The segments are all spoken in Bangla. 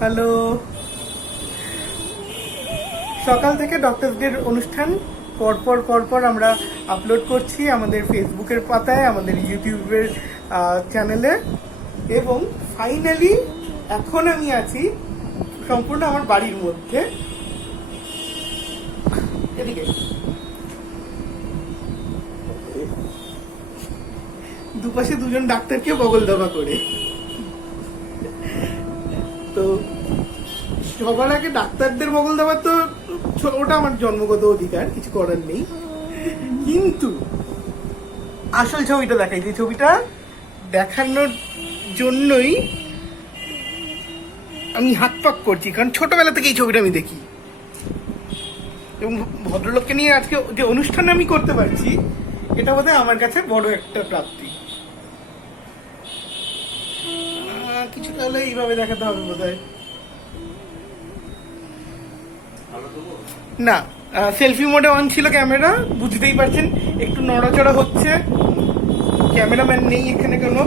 হ্যালো। সকাল থেকে ডক্টরস ডের অনুষ্ঠান পরপর পরপর আমরা আপলোড করছি আমাদের ফেসবুকের পাতায়, আমাদের ইউটিউবের চ্যানেলে, এবং ফাইনালি এখন আমি আছি সম্পূর্ণ আমার বাড়ির মধ্যে। এদিকে দুপাশে দুজন ডাক্তারকে বগল দাবা করে। তো সবার আগে ডাক্তারদের বগল দেওয়ার তো ওটা আমার জন্মগত অধিকার, কিছু করার নেই। কিন্তু আসল ছবিটা দেখাই, যে ছবিটা দেখানোর জন্যই আমি হাত পাক করছি, কারণ ছোটবেলা থেকে এই ছবিটা আমি দেখি, এবং ভদ্রলোককে নিয়ে আজকে যে অনুষ্ঠান আমি করতে পারছি, এটা বোধহয় আমার কাছে বড় একটা প্রাপ্তি। কিছুটা হলে এইভাবে দেখাতে হবে বোধহয়। না, সেলফি মোডে অন ছিল ক্যামেরা, বুঝতেই পারছেন একটু নড়াচড়া হচ্ছে, ক্যামেরাম্যান নেই এখানে কোনো।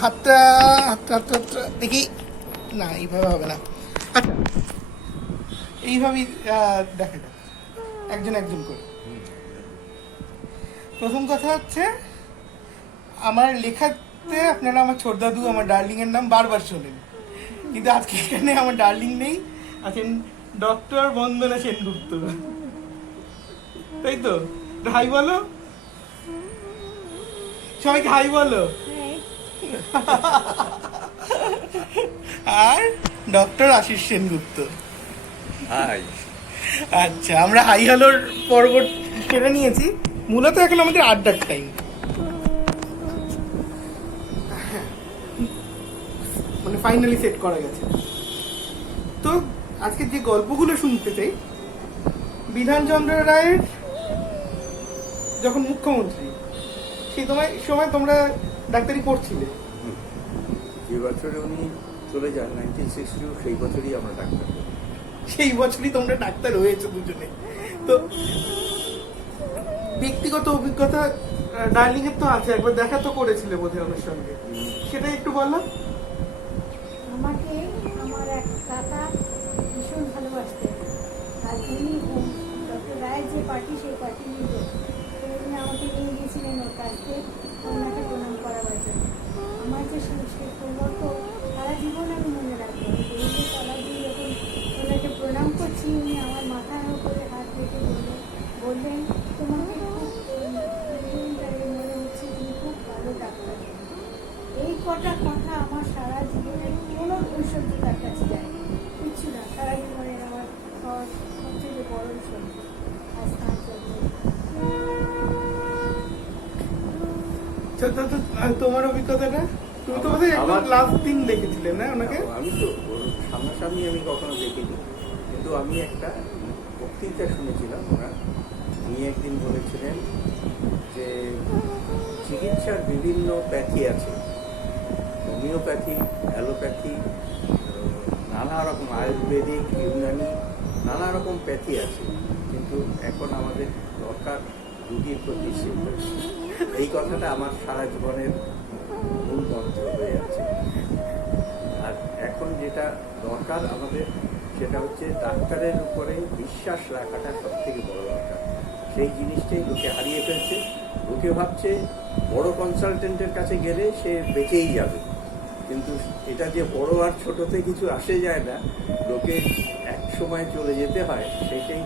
হাতটা হাতটা হাতটা দেখি, না এইভাবে হবে না। আচ্ছা, এইভাবেই দেখা যাক একজন একজন করে। প্রথম কথা হচ্ছে, আমার লেখাতে আপনারা আমার ছোট দাদু, আমার ডার্লিং এর নাম বারবার শোনেন, কিন্তু আজকে এখানে আমার ডার্লিং নেই, আছেন ডক্টর বন্দনা সেনগুপ্ত। তাই তো? হাই বলো সবাইকে, হাই বলো। আর ডক্টর আশিস সেনগুপ্ত। হাই। আচ্ছা, আমরা হাই হ্যালোর পর্ব সেরে নিয়েছি, মূলত এখন আমাদের আড্ডার টাইম। মানে ফাইনালি সেট করা গেছে। তো আজকে যে গল্পগুলো শুনতে চাই, বিধানচন্দ্র রায়ের যখন মুখ্যমন্ত্রী, সেই সময় তোমরা ডাক্তারি পড়ছিলে। যে বছরে উনি চলে যান 1962, সেই বছরই আমরা ডাক্তার। সেই বছরই তোমরা ডাক্তার হয়েছে দুজনে। তো ব্যক্তিগত অভিজ্ঞতা ডার্লিং এর তো আছে, একবার দেখা তো করেছিলে বোধহয় ওনার সঙ্গে, সেটা একটু বলো। আমাকে আমার এক কাকা ভীষণ ভালোবাসতেন, আর উনি ডক্টর রায়ের যে পার্টি, সেই পার্টি নিত। তো উনি আমাকে নিয়ে গিয়েছিলেন ওর কাছকে, ওনাকে প্রণাম করাবার জন্য। আমার যে সেই প্রবর্ত সারা জীবন আমি মনে রাখবো। এই যে তলা দিয়ে যখন ওনাকে প্রণাম করছি, উনি আমার মাথার উপরে হাত রেখে বললেন, তোমাকে খুব মনে হচ্ছে, তুমি খুব ভালো ডাক্তার। এই কটা কথা আমার সারা জীবনের কোনো ঐশ্বর্য তার কাছে যায় কিচ্ছু না। সারা জীবনের আমার সবচেয়ে বড় ঐশ্বর্য আর স্থান চলছে। তোমার অভিজ্ঞতাটা, তুমি তো বোধহয় একদম লাস্ট দিন দেখেছিলে না ওনাকে? আমি তো সামনাসামনি আমি কখনো দেখিনি, কিন্তু আমি একটা বক্তৃতা শুনেছিলাম। ওনার নিয়ে একদিন বলেছিলেন যে চিকিৎসার বিভিন্ন প্যাথি আছে, হোমিওপ্যাথি, অ্যালোপ্যাথি, নানা রকম আয়ুর্বেদিক, ইউনানি, নানা রকম প্যাথি আছে, কিন্তু এখন আমাদের দরকার রুগীর প্রতি সেবা। এই কথাটা আমার সারা জীবনের মূল মন্ত্র হয়ে আছে। আর এখন যেটা দরকার আমাদের, সেটা হচ্ছে ডাক্তারের উপরে বিশ্বাস রাখাটা সব থেকে বড় দরকার। সেই জিনিসটাই লোকে হারিয়ে ফেলছে। লোকে ভাবছে বড় কনসালটেন্টের কাছে গেলে সে বেঁচেই যাবে, কিন্তু এটা যে বড় আর ছোটতে কিছু আসে যায় না, লোকে এক সময় চলে যেতে হয়, সেটাই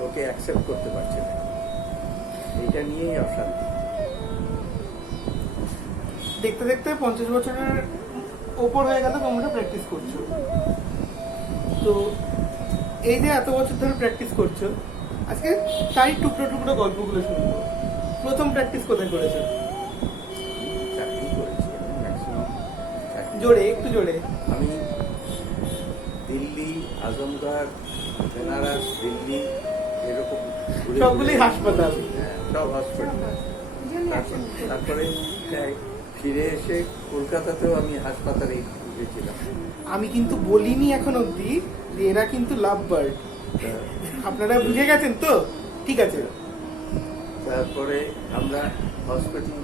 লোকে অ্যাকসেপ্ট করতে পারছে না। এইটা নিয়েই অশান্তি। দেখতে দেখতে 50 বছরের ওপর হয়ে গেল তোমরা প্র্যাকটিস করছো। তো এই যে এত বছর ধরে প্র্যাকটিস করছো, আজকে তাই টুকরো টুকরো গল্পগুলো শুনবো। প্রথম প্র্যাকটিস কোথায় করেছো? চাকরি করেছি আমি ম্যাক্সিমাম। জোরে, একটু জোরে। আমি দিল্লি, আজমগড়, বেনারস, দিল্লি, এরকম সবগুলোই হাসপাতাল। হ্যাঁ, সব হসপিটাল। তারপরে ফিরে এসে কলকাতাতেও আমি হাসপাতালে গেছিলাম। আমি কিন্তু বলিনি এখন অব্দি যে এরা কিন্তু লাভ বার্ড। আপনারা বুঝে গেছেন তো ঠিক আছে। তারপরে আমরা হসপিটাল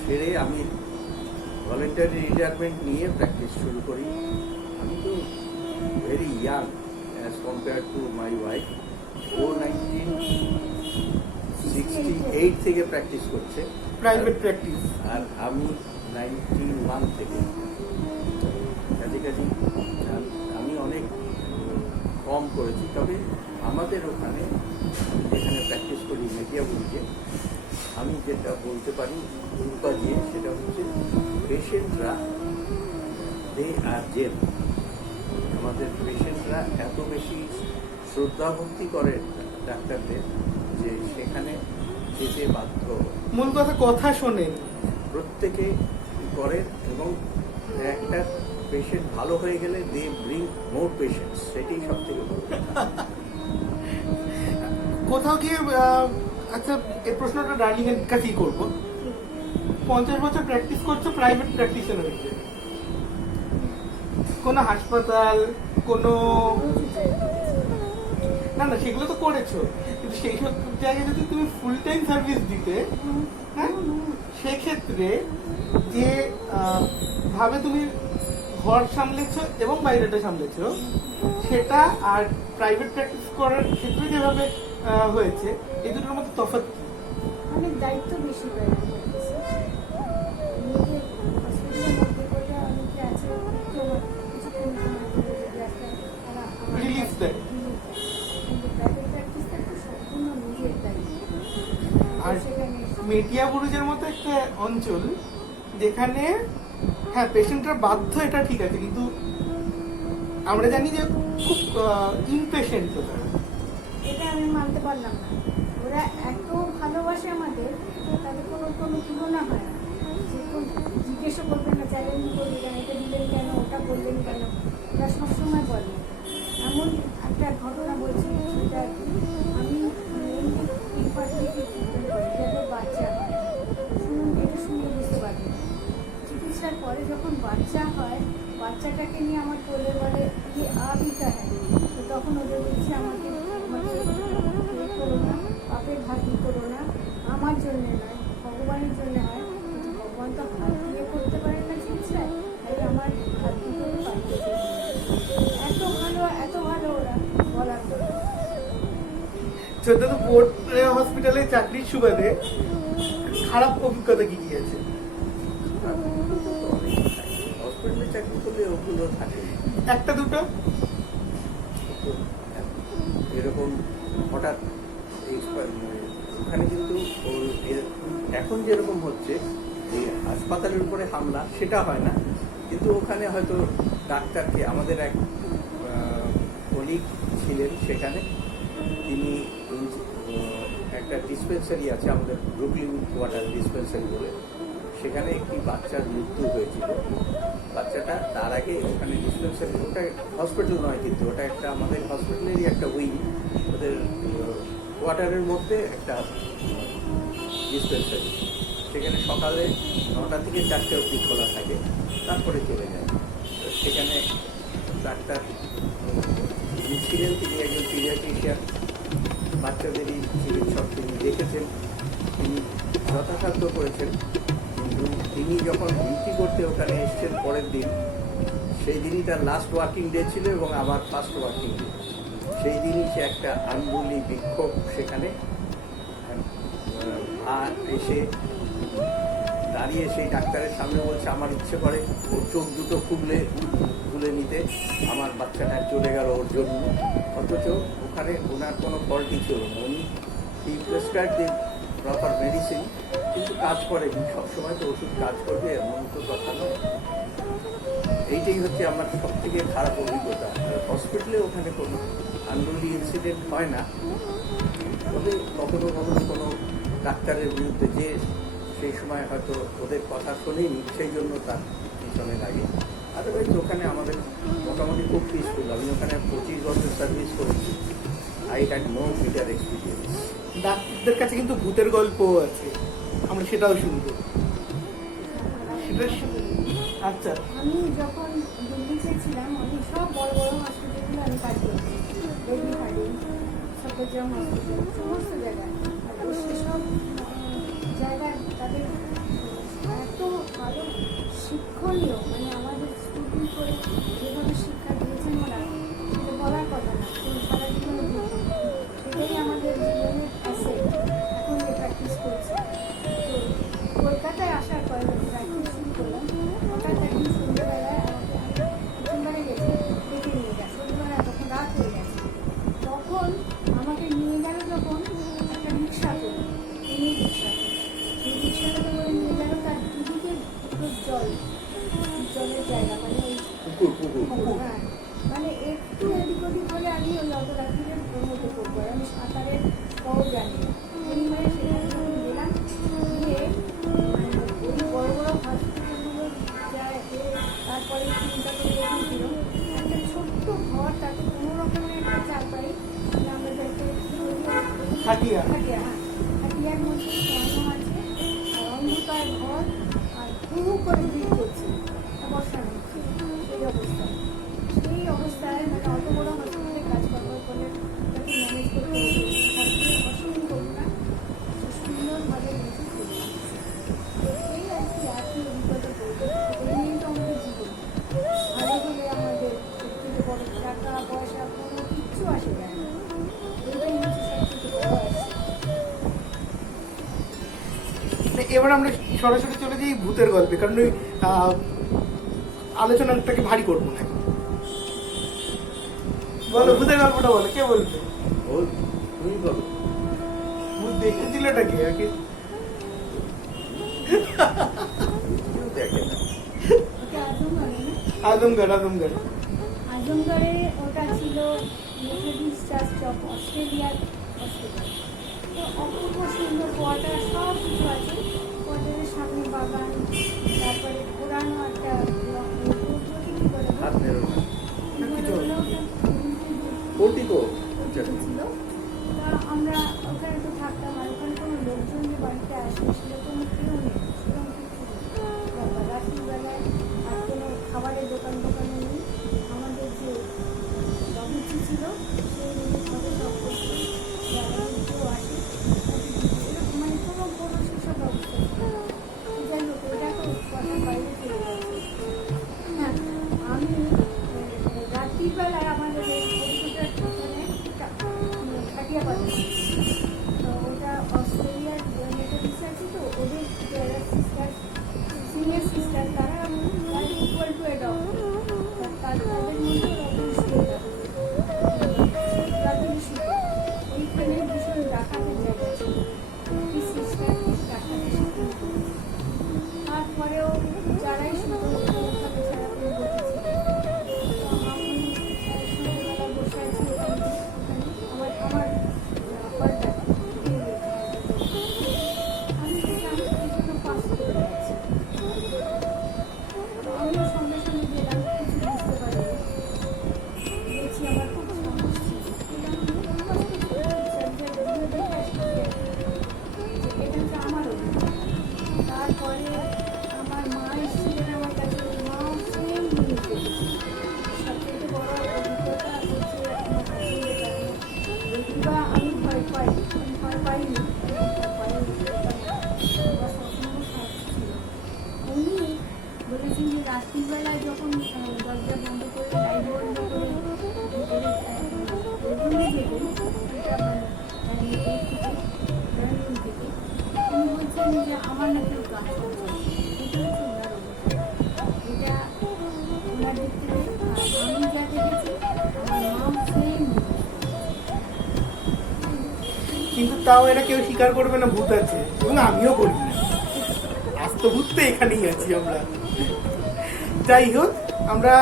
ছেড়ে আমি ভলেন্টারি রিটায়ারমেন্ট নিয়ে প্র্যাকটিস শুরু করি। আমি তো very young as compare to my wife. ও 1968 থেকে প্র্যাকটিস করছে প্রাইভেট প্র্যাকটিস। আর আমি 91 থেকে। কাছাকাছি আমি অনেক কম করেছি। তবে আমাদের ওখানে যেখানে প্র্যাকটিস করি মেটিয়াবুরুজে, আমি যেটা বলতে পারি দুর্বাজিয়ে, সেটা হচ্ছে পেশেন্টরা দে আর জেন। আমাদের পেশেন্টরা এত বেশি শ্রদ্ধা ভক্তি করে ডাক্তারদের যে সেখানে যেতে বাধ্য। মূল কথা শোনেন প্রত্যেকে করে এবং একটা পেশেন্ট ভালো হয়ে গেলে দে ব্রিং মোর পেশেন্টস, সেটাই সব থেকে বড় কথা। কোথাও গিয়ে আচ্ছা, এই প্রশ্নটা ডার্লিং এর কাছেই করবো। 50 বছর প্র্যাকটিস করছো প্রাইভেট প্র্যাকটিশনার হিসেবে, কোনো হাসপাতাল, কোনো না না সেগুলো তো করেছো, কিন্তু সেই সব জায়গায় যদি তুমি ফুল টাইম সার্ভিস দিতে, হ্যাঁ, সেক্ষেত্রে যে ভাবে তুমি ঘর সামলেছো এবং বাইরেটা সামলেছো, সেটা আর প্রাইভেট প্র্যাকটিস করার ক্ষেত্রে যেভাবে হয়েছে, এই দুটোর মধ্যে তফাৎ কি? অনেক দায়িত্ব বেশি পাই আমি করতেছি। নিজের হসপিটালের মধ্যে করে অনেকে আছে একটু আমার কিছুক্ষণ সময় ধরে যদি একটা আমার Relief দেয়। relief দেয়। কিন্তু প্রাইভেট প্র্যাকটিসটা একটু সম্পূর্ণ নিজের দায়িত্ব। আর সেখানে মেটিয়াবুরুজের মতো একটা অঞ্চল যেখানে হ্যাঁ পেশেন্টরা বাধ্য, এটা ঠিক আছে, কিন্তু আমরা জানি যে খুব ইমপেশেন্ট তারা। এটা আমি মানতে পারলাম না। ওরা এত ভালোবাসে আমাদের, তাদের কোনো কোনো তুলনা হয় না। যে জিজ্ঞেসও করবেন না, চ্যালেঞ্জ করবে কেন, এটা দিলেন কেন, ওটা বললেন কেন, ওরা সবসময় বলে। এমন একটা ঘটনা বলছি, সেটা আমি ইনফার্টিলিটি ট্রিটমেন্ট করি, যাতে বাচ্চা হয়। শুনুন, এটা শুনে বুঝতে পারবেন। চিকিৎসার পরে যখন বাচ্চা হয়, বাচ্চাটাকে নিয়ে আমার কোলে বলে যে আবিটা হ্যাঁ, তো তখন ওদের বলছি আমাকে করো না, পাপের ভাগ করো না, আমার জন্যে নয়, ভগবানের জন্য হয়। কিন্তু ভগবান তো হাত দিয়ে করতে পারেন না চিকিৎসায়, তাই আমার হাত দুটো পাঠিয়েছে। এত ভালো ওরা বলার কথা। চোদ্দটো পোর্ট হসপিটালে চাকরির সুবাদে খারাপ অভিজ্ঞতা কি কি আছে? হসপিটালে চাকরি করলে ওগুলো থাকে একটা দুটো এরকম হঠাৎ ওখানে কিন্তু এখন যেরকম হচ্ছে যে হাসপাতালের উপরে হামলা, সেটা হয় না। কিন্তু ওখানে হয়তো ডাক্তারকে, আমাদের এক কলিগ ছিলেন সেখানে, তিনি একটা ডিসপেন্সারি আছে আমাদের ব্রুকলিন ওয়াটার ডিসপেন্সারি বলে, সেখানে একটি বাচ্চার মৃত্যু হয়েছিল। বাচ্চাটা তার আগে ওখানে ডিসপেন্সারি, ওটা হসপিটাল নয় কিন্তু ওটা একটা আমাদের হসপিটালেরই একটা উইং, ওদের কোয়ার্টারের মধ্যে একটা ডিসপেন্সারি। সেখানে সকালে 9টা থেকে 4টে অবধি খোলা থাকে, তারপরে চলে যায়। তো সেখানে ডাক্তার যিনি ছিলেন, তিনি একজন পিডিয়াট্রিশিয়ান, বাচ্চাদেরই চিকিৎসক, তিনি দেখেছেন, তিনি যথাসাধ্য করেছেন। কিন্তু তিনি যখন ডিউটি করতে ওখানে এসছেন পরের দিন, সেই দিনই তার লাস্ট ওয়ার্কিং ডে ছিল এবং আমার ফার্স্ট ওয়ার্কিং ডে। সেই দিনই সে একটা আন্দোলনী বিক্ষোভ সেখানে এসে দাঁড়িয়ে সেই ডাক্তারের সামনে বলছে, আমার ইচ্ছে করে ওর চোখ দুটো খুলে নিতে, আমার বাচ্চাটা চলে গেল ওর জন্য। অথচ ওখানে ওনার কোনো ফল্টই ছিল না। উনি প্রেসক্রাইব দি প্রপার মেডিসিন, কিন্তু কাজ করেনি। সবসময় তো ওষুধ কাজ করবে এমন তো কথা নয়। এইটাই হচ্ছে আমার সব থেকে খারাপ অভিজ্ঞতা। হসপিটালে ওখানে কোনো আনরোলি ইনসিডেন্ট হয় না, তবে কখনো কখনো কোনো ডাক্তারের বিরুদ্ধে যে সেই সময় হয়তো ওদের কথা শোনেনি, সেই জন্য তার পিছনে লাগে। আদারওয়াইজ ওখানে আমাদের মোটামুটি খুব পিসফুল। আমি ওখানে 25 বছর সার্ভিস করেছি। I had no bitter experience. ডাক্তারদের কাছে কিন্তু ভূতের গল্প আছে, আমরা সেটাও শুনবো। আচ্ছা, আমি যখন দিল্লিতে ছিলাম, আমি সব বড় বড় হসপিটালগুলো আমি কাজ করছি, বেবি হার্ডিং, সব সদরজাম হসপিটাল, সমস্ত জায়গায়। আর সেসব জায়গায় তাদের এত ভালো শিক্ষণীয়, মানে আমাদের স্টুডেন্ট করে যেভাবে শিক্ষা দিয়েছেন ওরা, সেটা বলার কথা না, কিন্তু সারা জীবনে সেটাই আমাদের জীবনের অ্যাসেট। এখন যে প্র্যাকটিস করছি, তো কলকাতায় আসার পরে প্র্যাকটিস শুরু করলাম। হঠাৎ একদিন সন্ধ্যেবেলায় আমাকে গেছে ডেকে নিয়ে গেছে, সন্ধ্যেবেলায় তখন রাত হয়ে গেছে। তখন আমাকে নিয়ে গেল যখন একটা রিক্সা করে, মিনি রিক্সা, সেই রিক্সাটা করে নিয়ে গেল তার দুদিকে পুরো জলের জায়গা, মানে ওই পুকুর। হ্যাঁ, মানে একটু এদিক ওদিক হলে আমি ওই অত রাত্রিরে ওর মধ্যে পড়বো, আর আমি সাঁতারের পাও জানি না। মানে সেখানে যখন গেলাম, গিয়ে মানে ওই বড় বড় হসপিটালগুলো যায়, তারপরে চিন্তা করে দেখেছিল একটা ছোট্ট ঘর, তাতে কোনো রকমের একটা চারপাই, মানে আমরা যাতে খাটিয়া। খাটিয়া, হ্যাঁ, খাটিয়ার মধ্যে শোয়ানো আছে, আর অন্ধকার ঘর, আর হু করে ভিড় করছে, বর্ষা নিচ্ছে, সেই অবস্থায়। সেই অবস্থায় মানে অত বড় হসপিটালে কাজ করবার ফলে তাকে ম্যানেজ করতে হতো। ঠাকুরের অসীম করুণা, সে সুন্দরভাবে নিচে চলে আসছে। এই আর কি অভিজ্ঞতা বলতে, এই নিয়েই তো আমাদের জীবন। ভালো হলে আমাদের থেকে বড় টাকা পয়সা কোনো কিচ্ছু আসে যায় না, এটাই হচ্ছে সবথেকে বড় আসে। এবার আমরা সরাসরি চলে যাই ভূতের গল্পে, কারণ ওই আলোচনাটাকে ভারী করবো না। বলো ভূতের গল্পটা বলো, কে বলবে? তুমি বলো। ভূত দেখেছিলটা কি আগে? কেউ দেখে না। ওটা আজমগড়ে না? আজমগড়। আজমগড়ে ওটা ছিল মেথডিস্ট চার্চ অফ অস্ট্রেলিয়ার হসপিটাল। তো অপূর্ব সুন্দর কোয়ার্টার, সব কিছু আছে। কোয়ার্টারের সামনে বাগান, তারপরে পুরানো একটা হাত নেড়ো না। ছিল। তা আমরা ওখানে তো থাকতাম, আর ওখানে কোনো লোকজন যে বাড়িতে আসে সেরকম কেউ নেই, সেরকম কিছু নেই। রাত্রিবেলায় আর কোনো খাবারের দোকানও নেই। আমাদের যে বাবুর্চি ছিল সেই ঘরে সব করতো, যারা কেউ আসে এরকম, মানে কোনো সেসব ব্যবস্থা ছিল না। যাই হোক, ওটা তো কথার বাইরে চলে যাচ্ছে। হ্যাঁ, আমি রাত্রিবেলায় আমাদের খাটিয়া পাতা, তো ওটা অস্ট্রেলিয়ার মেথডিস্ট আছে, তো ওদের যারা সিস্টার, সিনিয়র সিস্টার, তারা ইকুয়াল টু এ ডক্টর, তাদের মধ্যে রাত্রি শুরু ওইখানে ভীষণ ডাকাতের জায়গা ছিল। সিস্টার ডাক্তারের সাথে তারপরেও যারাই শুধু ওখানে সারাদিন বসেছিল। তো আমি সন্ধ্যেবেলা বসে আছি ওখানে, আমার হলটা আমি দেখলাম এই জন্য পাস করে যাচ্ছি। আমিও সঙ্গে সঙ্গে গেলাম, কিছু বুঝতে পারিনি। দেখছি আমার খুব সাহস ছিল, এটা আমার অভিজ্ঞতা। তারপরে আমার মা এসেছিলেন আমার কাছে, মাও সেম জিনিস দেখেছি। সবথেকে বড় অভিজ্ঞতা হচ্ছে আমার হাজবেন্ডের কারণে, বা আমি ভয় পাইনি, বা সবসময় সাহস ছিল। উনি বলেছেন যে রাত্রিবেলায় যখন দরজা বন্ধ করে লাইট বন্ধ করে বেডরুমে যেতেন, থেকে উনি বলছেন যে আমার না কেউ গাছ করছে, এটা হচ্ছে ওনার অভিজ্ঞতা। এটা ওনার দেখতে, আর আমি যা দেখেছি আমার মাও সেম। কিন্তু তাও এরা কেউ স্বীকার করবে না ভূত আছে, এবং আমিও করি না। আজ তো ভূত তো এখানেই আছি আমরা। যাই হোক, আমরা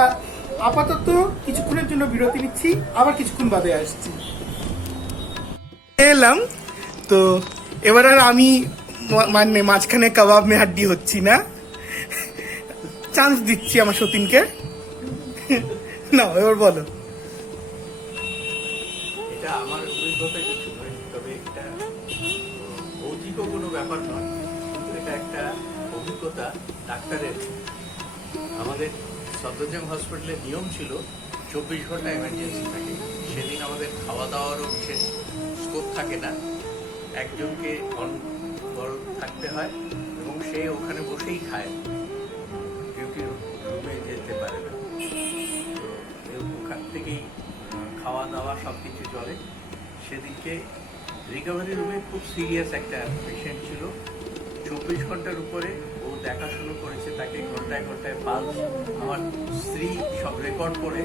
আপাতত কিছুক্ষণের জন্য বিরতি নিচ্ছি, আবার কিছুক্ষণ বাদে আসছি। এলাম তো এবার আর আমি মানে মাঝখানে কাবাব মে হাড্ডি হচ্ছি না, চান্স দিচ্ছি আমার সতীনকে। না এবার বলো। এটা আমার অভিজ্ঞতা কিছু নয়, তবে এটা ভৌতিকও কোনো ব্যাপার নয়, কিন্তু এটা একটা অভিজ্ঞতা ডাক্তারের। আমাদের সদরজাম হসপিটালের নিয়ম ছিল 24 ঘন্টা এমার্জেন্সি থাকে। সেদিন আমাদের খাওয়া দাওয়ারও বিশেষ স্কোপ থাকে না, একজনকে অন কল থাকতে হয় এবং সে ওখানে বসেই খায়, ডিউটি রুমে যেতে পারে না। তো ওখান থেকেই খাওয়া দাওয়া সব কিছু চলে। সেদিনকে রিকভারি রুমে খুব সিরিয়াস একটা পেশেন্ট ছিল, 24 ঘন্টার উপরে ও দেখাশুনো করেছে, তাকে ঘন্টায় ঘন্টায় পালস আমার স্ত্রী সব রেকর্ড করে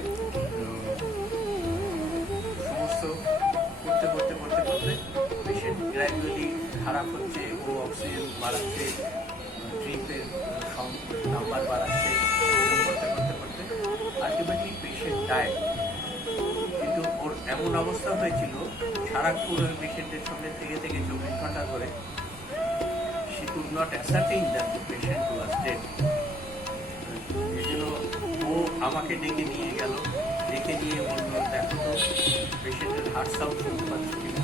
সমস্ত করতে করতে করতে করতে পেশেন্ট গ্র্যাজুয়ালি খারাপ হচ্ছে, ও অক্সিজেন বাড়াচ্ছে, ড্রিপের নাম্বার বাড়াচ্ছে, এরকম করতে করতে করতে আলটিমেটলি পেশেন্ট ডায়। কিন্তু ওর এমন অবস্থা হয়েছিল, সারাক্ষণ ওই পেশেন্টের সঙ্গে থেকে 24 ঘন্টা ধরে she could not ascertain that the patient was dead. এই জন্য ও আমাকে ডেকে নিয়ে গেল, ডেকে নিয়ে বলল দেখো তো পেশেন্টের হার্ট সাউন্ড শুনতে পাচ্ছি কিনা।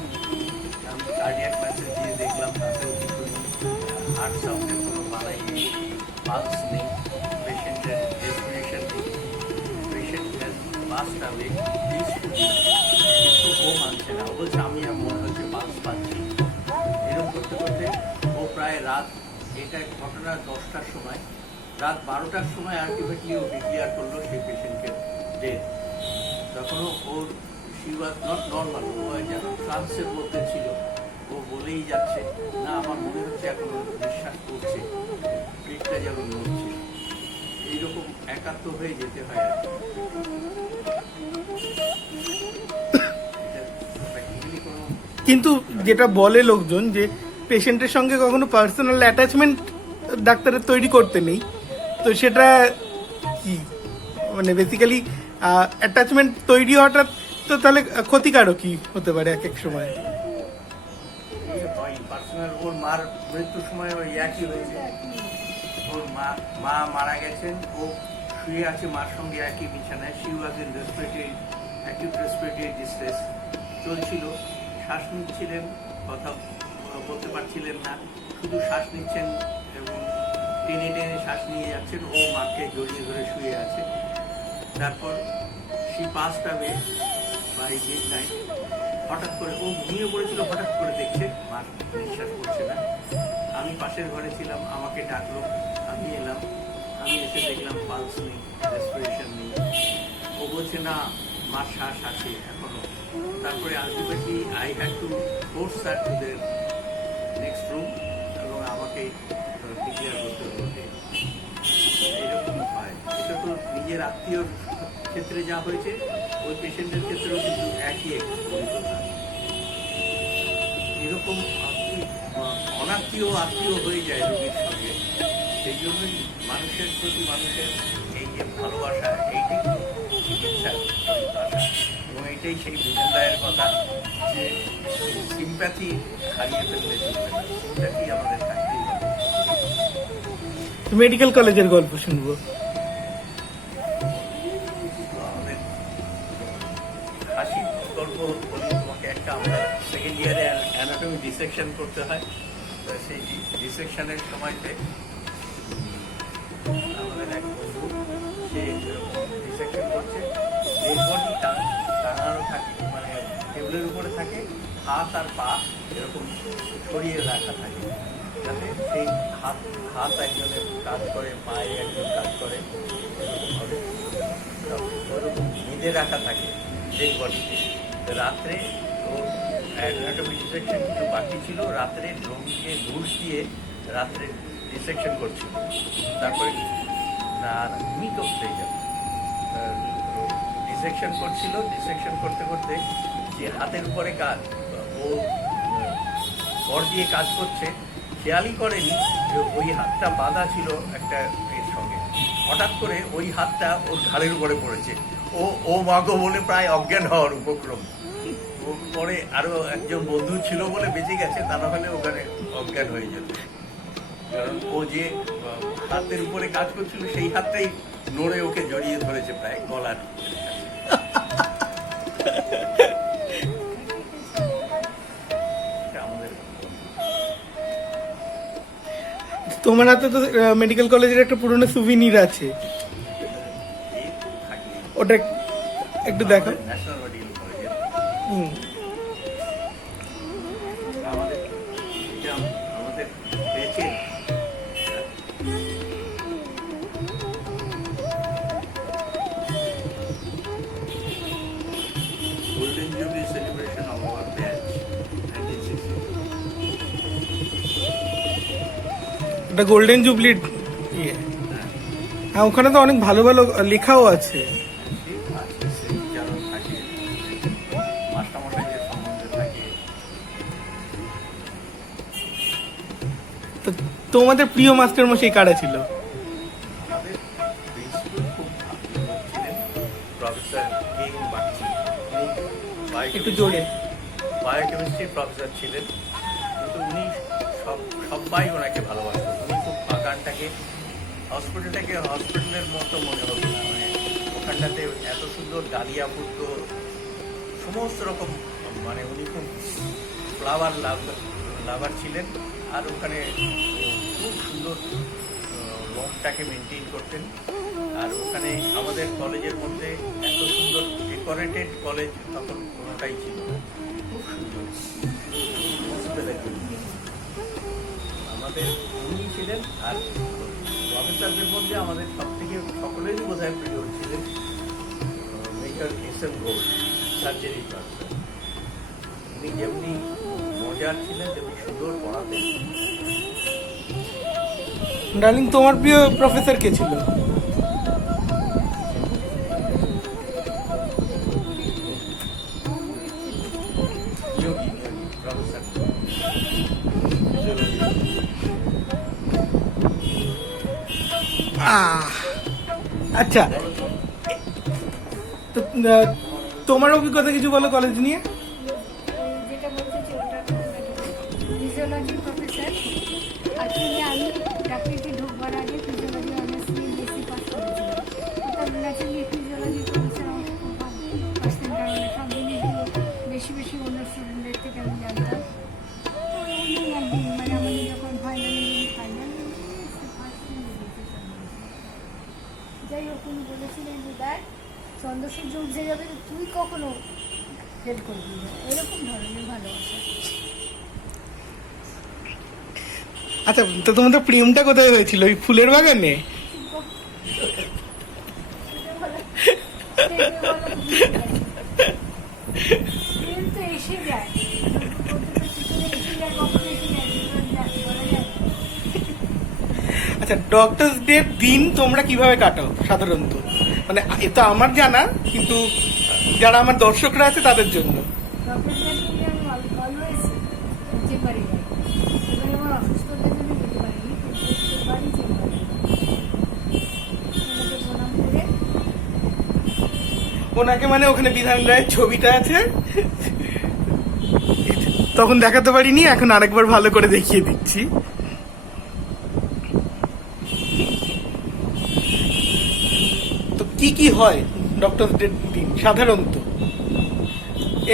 আমি কার্ডিয়াক মেসেজ দিয়ে দেখলাম, তাতেও কিছু নেই, হার্ট সাউন্ডের কোনো বাড়াই নেই, পালস নেই, পেশেন্টের রেসপিরেশন নেই, patient has passed away, please কিন্তু ও মানছে না। ও বলছে আমি আর মনে হচ্ছে পালস পাচ্ছি। এরকম করতে করতে ও প্রায় রাত, এটা ঘটনা 10টার সময়, রাত 12টার সময় আলটিমেটলি ও ডিক্লেয়ার করলো সেই পেশেন্টকে ডেথ। তখনও ওর শি ওয়াজ নট নর্মাল, ও যেন ট্রান্সের মধ্যে ছিল। ও বলেই যাচ্ছে না আমার মনে হচ্ছে এখন বিশ্বাস করছে, পেটটা যেন নড়ছে। এইরকম একাত্ম হয়ে যেতে হয় আর কি। এটা প্র্যাকটিক্যালি কোনো কিন্তু যেটা বলে লোকজন যে পেশেন্টের সঙ্গে কখনো পার্সোনাল অ্যাটাচমেন্ট ডাক্তারের তৈরি করতে নেই, তো সেটা কি মানে বেসিক্যালি অ্যাটাচমেন্ট তৈরি হওয়াটা তো তাহলে ক্ষতিকারক কি হতে পারে এক এক সময়? পার্সোনাল ওর মার মৃত্যুর সময় ওই একই হয়েছে। ওর মা মারা গেছেন, ও শুয়ে আছে মার সঙ্গে একই বিছানায়। She was in respiratory acute respiratory distress চলছিল, শ্বাস নিচ্ছিলেন, কথা বলতে পারছিলেন না, শুধু শ্বাস নিচ্ছেন এবং টেনে টেনে শ্বাস নিয়ে যাচ্ছেন। ও মাকে জড়িয়ে ধরে শুয়ে আছে। তারপর she passed away by midnight. হঠাৎ করে ও ঘুমিয়ে পড়েছিল, হঠাৎ করে দেখছে মা নিঃশ্বাস করছে না। আমি পাশের ঘরে ছিলাম, আমাকে ডাকলো, আমি এলাম। আমি এসে দেখলাম পালস নেই, রেসপিরেশন নেই। ও বলছে না মার শ্বাস আছে এখনো। তারপরে ultimately I had to force that to the next room এবং আমাকে ডিক্লেয়ার করতে হলো। এইরকম হয়। এটা তো নিজের আত্মীয়র ক্ষেত্রে যা হয়েছে, ওই পেশেন্টের ক্ষেত্রেও কিন্তু একই অভিজ্ঞতা। এরকম অনাত্মীয় আত্মীয় হয়ে যায় রোগীর সঙ্গে। সেই জন্যই মানুষের প্রতি মানুষের এই যে ভালোবাসা, এইটাই তো চিকিৎসার ভাষা। এবং এইটাই সেই ভীষণ রায়ের কথা যে সিম্প্যাথি হারিয়ে ফেললে চলবে না, সিম্প্যাথি আমাদের থাকতেই হবে। মেডিকেল কলেজের গল্প শুনবো। আমাদের হাসির গল্প বলি তোমাকে একটা। আমরা সেকেন্ড ইয়ারে অ্যানাটমি ডিসেকশন করতে হয়। তো সেই ডিসেকশনের সময়তে আমাদের এক বন্ধু, সে ডিসেকশন করছে, ডেড বডি টাঙানো থাকে, মানে টেবিলের উপরে থাকে, হাত আর পা এরকম ছড়িয়ে রাখা থাকে, যাতে সেই হাত একজনের কাজ করে, পায়ে একজন কাজ করে, এরকমভাবে ওরকম বেঁধে রাখা থাকে ডেড বডিতে। রাত্রে ও অ্যানাটমি ডিসেকশন কিছু বাকি ছিল, রাত্রে ড্রোনকে ঘুষ দিয়ে রাত্রে ডিসেকশন করছিল। তারপরে না মৃত হয়ে যাবে, ডিসেকশন করছিল। ডিসেকশন করতে করতে যে হাতের উপরে কাজ, ও বর দিয়ে কাজ করছে, খেয়ালই করেনি যে ওই হাতটা বাঁধা ছিল একটা এর সঙ্গে। হঠাৎ করে ওই হাতটা ওর ঘাড়ের উপরে পড়েছে। ও মাগো বলে প্রায় অজ্ঞান হওয়ার উপক্রম। ও পরে আরো একজন বন্ধু ছিল বলে বেঁচে গেছে, তা না হলে ওখানে অজ্ঞান হয়ে যেত। কারণ ও যে হাতের উপরে কাজ করছিল, সেই হাতটাই নড়ে ওকে জড়িয়ে ধরেছে প্রায় গলার। তোমার হাতে তো মেডিকেল কলেজের একটা পুরনো সুভিনির আছে, ওটা একটু দেখো। ন্যাশনাল মেডিকেল কলেজের হুম। আমাদের এটা আমাদের ব্যাচের golden jubilee celebration of our batch 1960। এটা গোল্ডেন জুবলি ইয়ে। হ্যাঁ, ওখানে তো অনেক ভালো ভালো লেখাও আছে। মাস্টারমশাইদের সম্বন্ধে থাকে। তো তোমাদের প্রিয় মাস্টার মশাই কারা ছিল? আমাদের প্রিন্সিপাল খুব ভালো লোক ছিলেন, প্রফেসর কিং বাগচি। একটু জোরে। বায়োকেমিস্ট্রি প্রফেসর ছিলেন, কিন্তু উনি সবাই ওনাকে ভালোবাসতেন। উনি খুব বাগানটাকে হসপিটালের মতো মনে হতো না, মানে ওখানটাতে এত সুন্দর ডালিয়া ফুটতো, সমস্ত রকম, মানে উনি খুব ফ্লাওয়ার লাভার ছিলেন। আর ওখানে খুব সুন্দর লনটাকে মেনটেন করতেন। আর ওখানে আমাদের কলেজের মধ্যে এত সুন্দর ডেকোরেটেড কলেজ তখন কোনোটাই ছিল না, খুব সুন্দর আমাদের উনি ছিলেন। আর প্রফেসরদের মধ্যে আমাদের সব থেকে সকলেরই বোধহয় প্রিয় ছিলেন major SM. Ghosh, surgery professor. উনি যেমনি মজার ছিলেন তেমনি সুন্দর পড়াতেন। ডার্লিং, তোমার প্রিয় প্রফেসর কে ছিল? যোগী প্রফেসর। আচ্ছা, তো তোমার অভিজ্ঞতা কিছু বলো কলেজ নিয়ে। যেটা বলতেছি ওটা ফিজিওলজি প্রফেসর। অ্যাকচুয়ালি আমি ডাক্তারিতে ঢুকবার আগে ফিজিওলজি অনার্স নিয়ে বিএসসি পাস করেছিলাম। অর্থাৎ ন্যাচারালি ফিজিওলজি প্রফেসর আমার খুব ভালো পার্সেন্ট, কারণ সব জিনিসগুলো বেশি বেশি অন্য স্টুডেন্টদের থেকে আমি জানতাম। তো উনি একদিন মানে আমাদের যখন ফাইনাল যাই হোক উনি বলেছিলেন যে দেখ চন্দ্রসূর্য উঠে যাবে, তো তুই কখনো ফেল করবি না, এরকম ধরনের ভালোবাসা। আচ্ছা, তো তোমাদের প্রেমটা কোথায় হয়েছিল? ওই ফুলের বাগানে? প্রেম তো এসে যায়, এসে যায়, কখনো এসে যায় বলা যায় না। আচ্ছা, ডক্টরস ডে দিন তোমরা কিভাবে কাটাও সাধারণত? মানে এ তো আমার জানা, কিন্তু যারা আমার দর্শকরা আছে তাদের জন্য। ডক্টরদের সঙ্গে আমি অলওয়েজ চেম্বারে যাই। এবারে আমার অসুস্থতার জন্য যেতে পারিনি, কিন্তু বাড়ি চেম্বারে ওনাকে প্রণাম করে। ওনাকে মানে ওখানে বিধান রায়ের ছবিটা আছে, তখন দেখাতে পারিনি, এখন আরেকবার ভালো করে দেখিয়ে দিচ্ছি। তো কি কি হয় ডক্টর ডে দিন সাধারণত?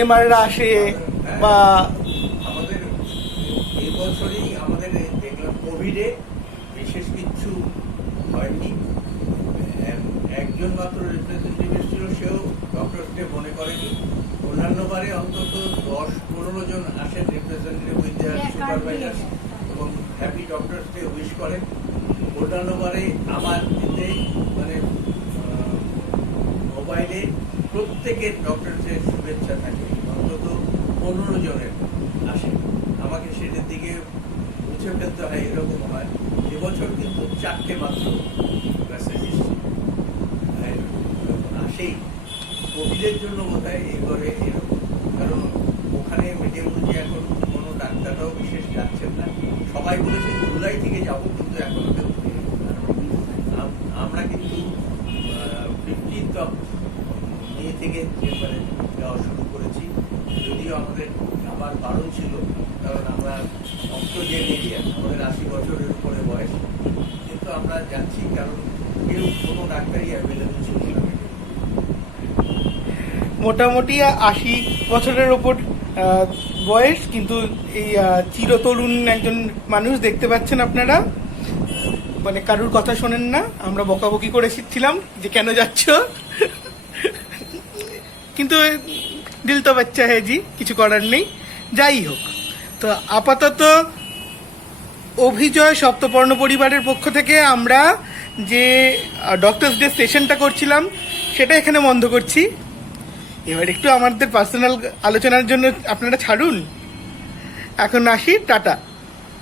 এমআররা আসে বা আমাদের এবছরই আমাদের দেখলাম কোভিডে বিশেষ কিছু হয়নি। একজন মাত্র রিপ্রেজেন্টেটিভ ছিল, সেও ডক্টর ডে মনে করেনি। অন্যান্য বারে অন্তত 10-15 জন আসেন রিপ্রেজেন্টেটিভ উইথ দেয়ার সুপারভাইজার এবং হ্যাপি ডক্টরস ডে উইশ করেন। অন্যান্য বারে আমার এতে মানে মোবাইলে প্রত্যেকের ডক্টরসের শুভেচ্ছা থাকে, অন্তত 15 জনের আসে। আমাকে সেটার দিকে মুছে ফেলতে হয়, এরকম হয়। এবছর কিন্তু 4টে মাত্র মেসেজ এসেছে, আসেই। কোভিডের জন্য বোধ হয় এবারে এরকম, কারণ ওখানে মেডিকেলজি এখন কোনো ডাক্তাররাও বিশেষ যাচ্ছেন না। সবাই বলেছে জুলাই থেকে যাবো, কিন্তু এখনো কেউ আমরা কিন্তু 15 মে থেকে চেম্বারে যাওয়া শুরু করেছি। যদিও আমাদের আবার বারণ ছিল, কারণ আমরা অক্টোজেন এরিয়া, আমাদের 80 বছরের উপরে বয়স, কিন্তু আমরা যাচ্ছি কারণ কেউ কোনো ডাক্তারই অ্যাভেলেবল ছিল না। মোটামুটি 80 বছরের ওপর বয়স, কিন্তু এই চিরতরুণ একজন মানুষ দেখতে পাচ্ছেন আপনারা। মানে কারুর কথা শোনেন না, আমরা বকাবকি করে এসেছিলাম যে কেন যাচ্ছ। কিন্তু দিল তো বাচ্চা হ্যাঁ জি, কিছু করার নেই। যাই হোক, তো আপাতত অভিজয় সপ্তপর্ণ পরিবারের পক্ষ থেকে আমরা যে ডক্টরস ডে সেশনটা করছিলাম সেটা এখানে বন্ধ করছি। এবার একটু আমাদের পার্সোনাল আলোচনার জন্য আপনারা ছাড়ুন। এখন আসি, টাটা।